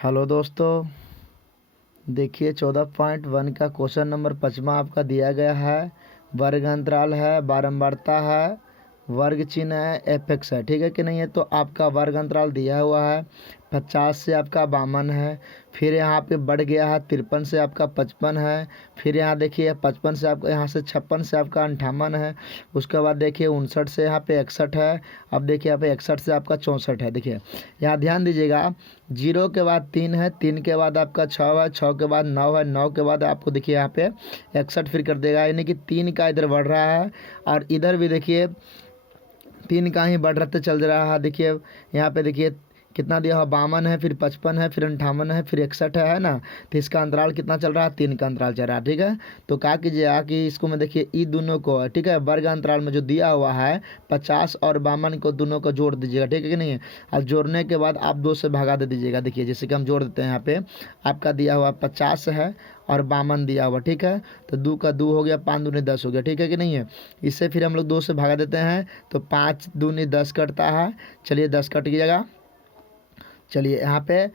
Hello दोस्तों, देखिए 14.1 का क्वेश्चन नंबर 5वां आपका दिया गया है। वर्ग अंतराल है, बारंबारता है, वर्ग चिन्ह है, एफ एक्स है, ठीक है कि नहीं है। तो आपका वर्ग अंतराल दिया हुआ है 50 से आपका 52 है, फिर यहाँ पे बढ़ गया है 53 से आपका 55 है, फिर यहाँ देखिए 55 से आपका यहाँ से 56 से आपका 58 है, उसके बाद देखिए 59 से यहाँ पे 61 है, अब देखिए यहाँ पे 61 से आपका 64 है। देखिए यहाँ ध्यान दीजिएगा, 0 के बाद 3 है, 3 के बाद आपका 6 है, 6 के बाद 9 है, 9 के बाद आपको देखिए यहाँ पे 61 फिर कर देगा, यानी कि 3 का इधर बढ़ रहा है और इधर भी देखिए 3 का ही बढ़ते चल रहा है। देखिए यहाँ पे देखिए कितना दिया हुआ 52 है, फिर 55 है, फिर 58 है, फिर 61 है ना। तो इसका अंतराल कितना चल रहा है, 3 का अंतराल चल रहा है, ठीक है। तो क्या कीजिएगा कि इसको मैं देखिए ई दोनों को, ठीक है, वर्ग अंतराल में जो दिया हुआ है 50 और 52 को दोनों को जोड़ दीजिएगा, ठीक है कि नहीं है। अब जोड़ने के बाद आप 2 से भगा दे दीजिएगा। देखिए जैसे कि हम जोड़ देते हैं, यहाँ पे आपका दिया हुआ 50 है और 52 दिया हुआ, ठीक है। तो 2 का 2 हो गया, 5 दूनी 10 हो गया, ठीक है कि नहीं है। इससे फिर हम लोग 2 से भगा देते हैं तो 5 दूनी 10 कटता है। चलिए 10 कट गया। चलिए यहाँ पे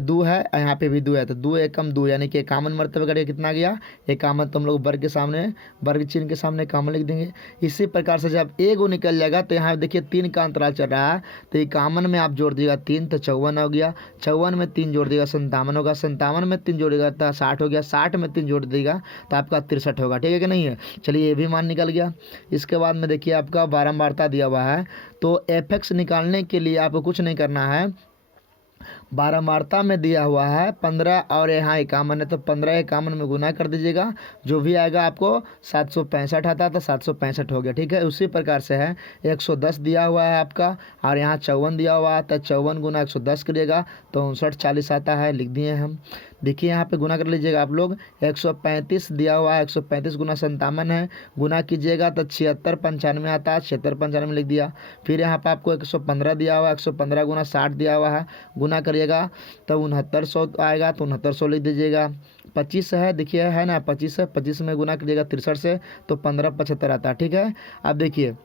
2 है, यहाँ पे भी 2 है, तो 2 एकम 2 यानी कि इक्यावन मरतबे करके कितना गया, इक्यावन। तो हम लोग वर्ग के सामने, वर्ग चिन्ह के सामने इक्यावन लिख देंगे। इसी प्रकार से जब एगो निकल जाएगा तो यहाँ देखिए 3 का अंतराल चल रहा है, तो इक्यावन में आप जोड़ दीजिएगा 3 तो 54 हो गया, 54 में 3 जोड़ देगा 57 होगा, 57 में 3 जोड़ेगा तो 60 हो गया, 60 में 3 जोड़ देगा तो आपका 63 होगा, ठीक है कि नहीं है। चलिए ये भी मान निकल गया। इसके बाद में देखिए आपका बारंबारता दिया हुआ है, तो एफ एक्स निकालने के लिए आपको कुछ नहीं करना है। बारंबारता में दिया हुआ है 15 और यहाँ 51 है, तो 15 51 में गुना कर दीजिएगा, जो भी आएगा आपको 765 आता है, तो 765 हो गया, ठीक है। उसी प्रकार से है 110 दिया हुआ है आपका और यहाँ 54 दिया हुआ है, तो 54 गुना 110 करिएगा तो 59 आता है, लिख दिए हम। देखिए यहाँ पे गुना कर लीजिएगा आप लोग, 135 दिया हुआ है, 135 गुना 57 है, गुना कीजिएगा तो 76 95 आता है, 76 95 लिख दिया। फिर यहाँ पे आपको 115 दिया हुआ है, 115 गुना 60 दिया हुआ है, गुना करिएगा तब 6900 आएगा, तो 6900 लिख दीजिएगा। 25 है, देखिए है ना 25 है, 25 में गुना करिएगा 63 से तो 1575 आता है, ठीक है। अब देखिए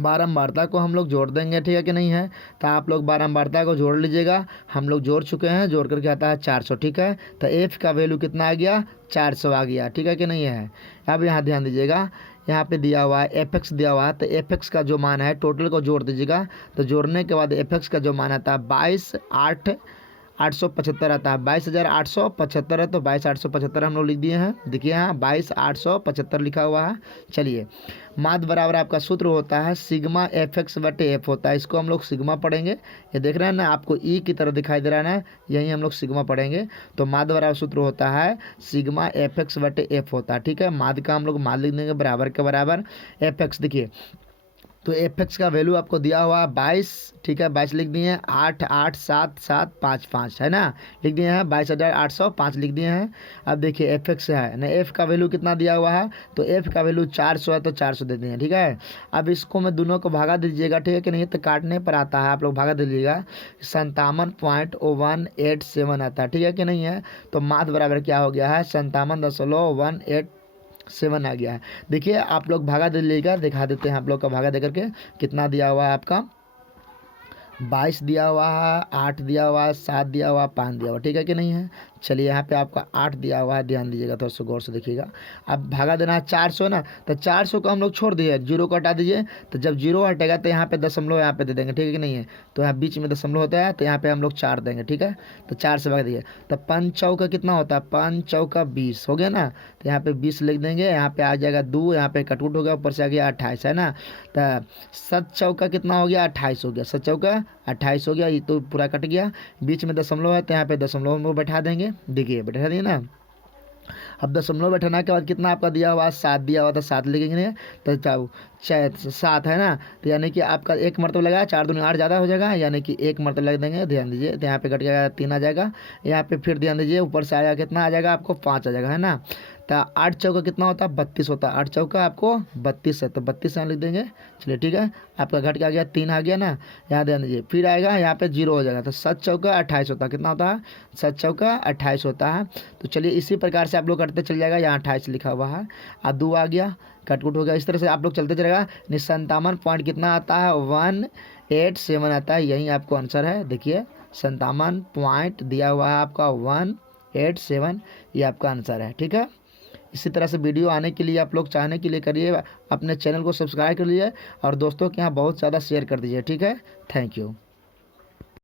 बारंबारता को हम लोग जोड़ देंगे, ठीक है कि नहीं है। तो आप लोग बारंबारता को जोड़ लीजिएगा, हम लोग जोड़ चुके हैं, जोड़ करके आता है 400, ठीक है। तो एफ का वैल्यू कितना आ गया, 400 आ गया, ठीक है कि नहीं है। अब यहाँ ध्यान दीजिएगा, यहाँ पे दिया हुआ है एफ एक्स दिया हुआ है, तो एफ एक्स का जो मान है टोटल को जोड़ दीजिएगा, तो जोड़ने के बाद एफ एक्स का जो मान आता है 22,875 आता है, 22,875 है, तो 22,875 हम लोग लिख दिए हैं। देखिए यहाँ 22,875 लिखा हुआ है। चलिए माध्य बराबर आपका सूत्र होता है सिग्मा एफ एक्स बटे एफ होता है, इसको हम लोग सिग्मा पढ़ेंगे। ये देख रहे हैं ना, आपको ई की तरह दिखाई दे रहा है ना, यही हम लोग सिग्मा पढ़ेंगे। तो माध्य बराबर सूत्र होता है सिग्मा एफ एक्स बटे एफ होता है, ठीक है। माध्य का हम लोग मान लिख देंगे बराबर के बराबर एफ एक्स। देखिए तो एफ एक्स का वैल्यू आपको दिया हुआ है 22, ठीक है, 22 लिख दिए हैं, 8,8,7,7,5,5 है ना, लिख दिए हैं 22,805 लिख दिए हैं। अब देखिए एफ एक्स है ना, एफ का वैल्यू कितना दिया हुआ है, तो एफ का वैल्यू 400 है, तो 400 दे दिए, ठीक है। अब इसको मैं दोनों को भागा दीजिएगा, ठीक है कि नहीं, तो काटने पर आता है, आप लोग भागा दीजिएगा 57.187 आता है, ठीक है कि नहीं है। तो माध्य बराबर क्या हो गया है, 57.187 आ गया है। देखिए आप लोग भागा दे लीजिएगा, दिखा देते हैं आप लोग का भागा दे करके कितना दिया हुआ है आपका, 22 दिया हुआ है, 8 दिया हुआ है, 7 दिया हुआ है, 5 दिया हुआ, ठीक है कि नहीं है। चलिए यहाँ पे आपका 8 दिया हुआ है, ध्यान दीजिएगा, थोड़ा सा गौर से देखिएगा। अब भागा देना है 400 ना, तो 400 को हम लोग छोड़ दिए, 0 को हटा दीजिए, तो जब 0 हटेगा तो यहाँ पे दशमलव यहाँ पे दे देंगे, ठीक है कि नहीं है। तो यहाँ बीच में दशमलव होता है, तो यहाँ पे हम लोग 4 देंगे, ठीक है। तो 4 से भाग दिए, तो 5 चौका कितना होता है, 5 चौका 20 हो गया ना, तो यहाँ पे 20 लिख देंगे, यहाँ पे आ जाएगा 2, यहाँ पे कटकुट हो गया, ऊपर से आ गया 28 है ना। तो 7 चौका कितना हो गया, 28 हो गया, 7 चौका 28 हो गया, ये तो पूरा कट गया, बीच में दशमलव है तो यहाँ पे दशमलव हम लोग बैठा देंगे। देखिए बैठा दिए ना। अब दशमलव बैठाने के बाद कितना आपका दिया हुआ, 7 दिया हुआ था, 7 लिखेंगे, तो 7 है ना, तो यानी कि आपका एक मरतबा लगा, 4 दूनी 8 ज़्यादा हो जाएगा, यानी कि एक मरतबा लग देंगे, ध्यान दीजिए। तो यहाँ पे कट जाएगा 3 आ जाएगा, यहाँ पे फिर ध्यान दीजिए ऊपर से आएगा कितना आ जाएगा आपको, 5 आ जाएगा, है ना। तो 8 चौका कितना होता है, 32 होता है, 8 चौका आपको 32 है, तो 32 यहाँ लिख देंगे। चलिए ठीक है, आपका घट के आ गया 3 आ गया ना, यहाँ ध्यान दीजिए, फिर आएगा यहाँ पे 0 हो जाएगा, तो 7 चौका 28 होता है, कितना होता है, 7 चौका 28 होता है। तो चलिए इसी प्रकार से आप लोग करते चल जाएगा, यहाँ 28 लिखा हुआ है, और 2 आ गया, कटकुट हो गया, इस तरह से आप लोग चलते चलेगा। 57 पॉइंट कितना आता है, 187 आता है, यही आपको आंसर है। देखिए 57 पॉइंट दिया हुआ है आपका 187, ये आपका आंसर है। ठीक है, इसी तरह से वीडियो आने के लिए आप लोग चाहने के लिए करिए, अपने चैनल को सब्सक्राइब कर लीजिए और दोस्तों के यहाँ बहुत ज़्यादा शेयर कर दीजिए। ठीक है, थैंक यू।